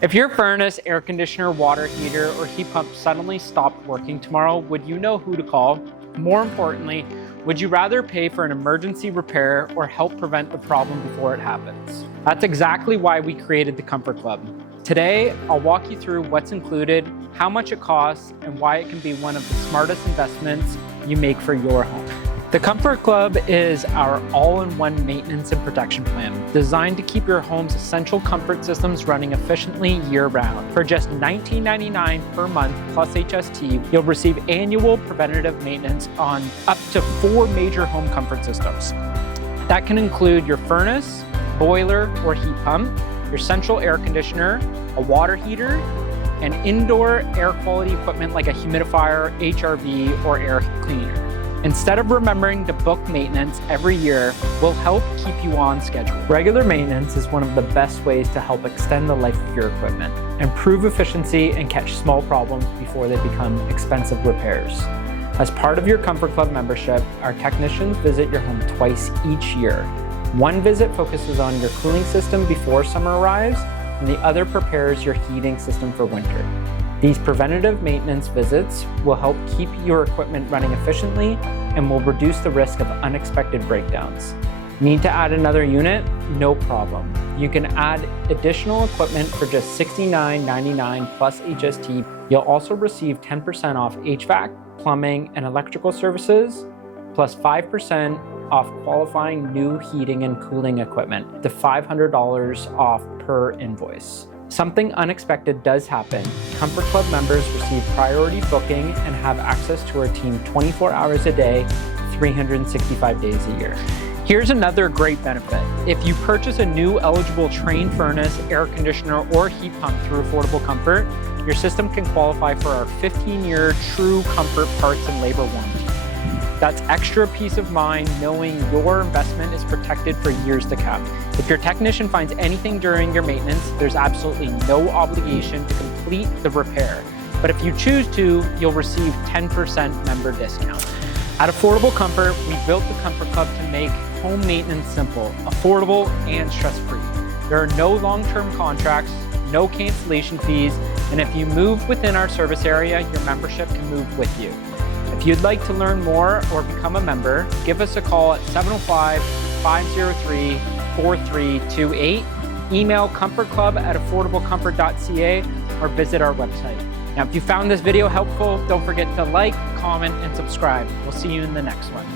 If your furnace, air conditioner, water heater, or heat pump suddenly stopped working tomorrow, would you know who to call? More importantly, would you rather pay for an emergency repair or help prevent the problem before it happens? That's exactly why we created the Comfort Club. Today, I'll walk you through what's included, how much it costs, and why it can be one of the smartest investments you make for your home. The Comfort Club is our all-in-one maintenance and protection plan designed to keep your home's essential comfort systems running efficiently year-round. For just $19.99 per month plus HST, you'll receive annual preventative maintenance on up to 4 major home comfort systems. That can include your furnace, boiler or heat pump, your central air conditioner, a water heater, and indoor air quality equipment like a humidifier, HRV, or air cleaner. Instead of remembering to book maintenance every year, we'll help keep you on schedule. Regular maintenance is one of the best ways to help extend the life of your equipment, improve efficiency, and catch small problems before they become expensive repairs. As part of your Comfort Club membership, our technicians visit your home twice each year. One visit focuses on your cooling system before summer arrives, and the other prepares your heating system for winter. These preventative maintenance visits will help keep your equipment running efficiently and will reduce the risk of unexpected breakdowns. Need to add another unit? No problem. You can add additional equipment for just $69.99 plus HST. You'll also receive 10% off HVAC, plumbing, and electrical services, plus 5% off qualifying new heating and cooling equipment to $500 off per invoice. Something unexpected does happen. Comfort Club members receive priority booking and have access to our team 24 hours a day, 365 days a year. Here's another great benefit. If you purchase a new eligible Trane furnace, air conditioner, or heat pump through Affordable Comfort, your system can qualify for our 15-year True Comfort parts and labor warranty. That's extra peace of mind knowing your investment is protected for years to come. If your technician finds anything during your maintenance, there's absolutely no obligation to complete the repair. But if you choose to, you'll receive 10% member discount. At Affordable Comfort, we built the Comfort Club to make home maintenance simple, affordable, and stress-free. There are no long-term contracts, no cancellation fees, and if you move within our service area, your membership can move with you. If you'd like to learn more or become a member, give us a call at 705-503-4328, email comfortclub@affordablecomfort.ca, or visit our website. Now, if you found this video helpful, don't forget to like, comment, and subscribe. We'll see you in the next one.